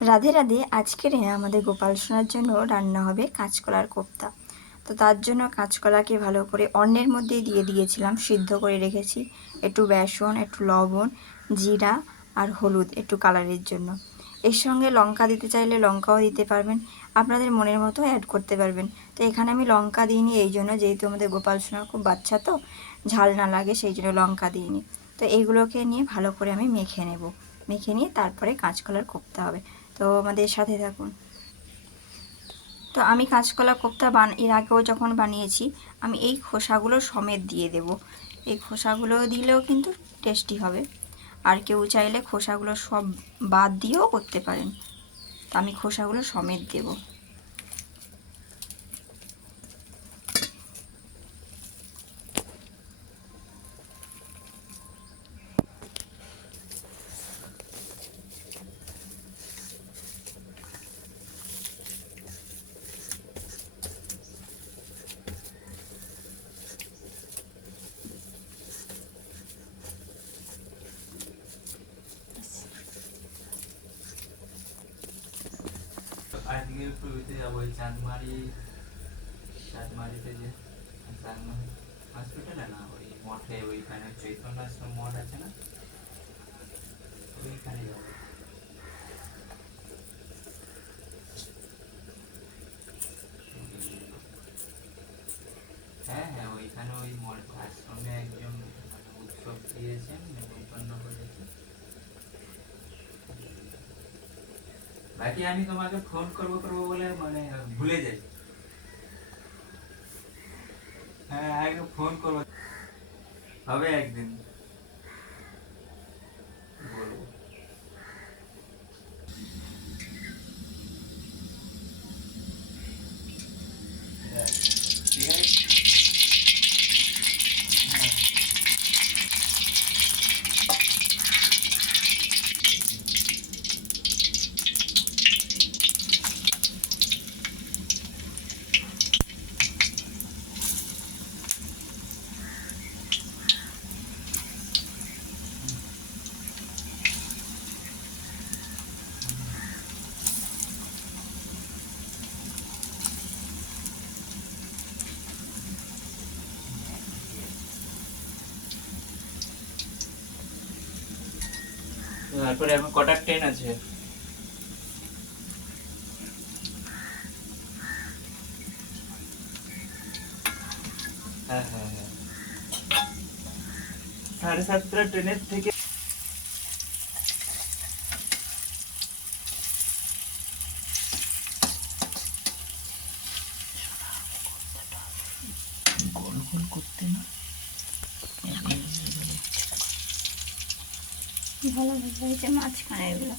রাধে রাধে। আজকের আমাদের গোপাল সোনার জন্য রান্না হবে কাঁচকলার কোপ্তা। তো তার জন্য কাঁচকলাকে ভালো করে অন্নের মধ্যে দিয়ে দিয়েছিলাম, সিদ্ধ করে রেখেছি। একটু বেসন, একটু লবণ, জিরা আর হলুদ একটু কালারের জন্য। এর সঙ্গে লঙ্কা দিতে চাইলে লঙ্কাও দিতে পারবেন, আপনাদের মনের মতো অ্যাড করতে পারবেন। তো এখানে আমি লঙ্কা দিইনি এই জন্য, যেহেতু আমাদের গোপাল সোনা খুব বাচ্চা, তো ঝাল না লাগে সেই জন্য লঙ্কা দিইনি। তো এইগুলোকে নিয়ে ভালো করে আমি মেখে নেব। মেখে নিয়ে তারপরে কাঁচকলার কোপ্তা হবে। তো আমাদের সাথে থাকুন। তো আমি কাঁচকলা কোপ্তা এর আগেও যখন বানিয়েছি, আমি এই খোসাগুলো সমেত দিয়ে দেব। এই খোসাগুলো দিলেও কিন্তু টেস্টি হবে। আর কেউ চাইলে খোসাগুলো সব বাদ দিয়েও করতে পারেন। তো আমি খোসাগুলো সমেত দেবো। আজকে প্রভৃতি যাবো ওই চাঁদমারিতে যে হসপিটালে না, ওই মঠে, ওইখানে চৈতন্য আশ্রম মঠ আছে না, ওইখানে যাবো। হ্যাঁ হ্যাঁ, ওইখানে ওই মঠ আশ্রমে একজন মানে উৎসব দিয়েছেন, নেমন্তন্ন করেছে। বাকি আমি তোমাকে ফোন করবো করবো বলে মানে ভুলে যাই। হ্যাঁ, আগে ফোন করবো, হবে একদিন বলবো। হ্যাঁ, ঠিক আছে। হ্যাঁ। তারপরে এখন কটার ট্রেন আছে? হ্যাঁ হ্যাঁ হ্যাঁ, 7:30 ট্রেনের থেকে। গোল গোল করতে না, ভালো হয়েছে মাঝখানে এগুলো।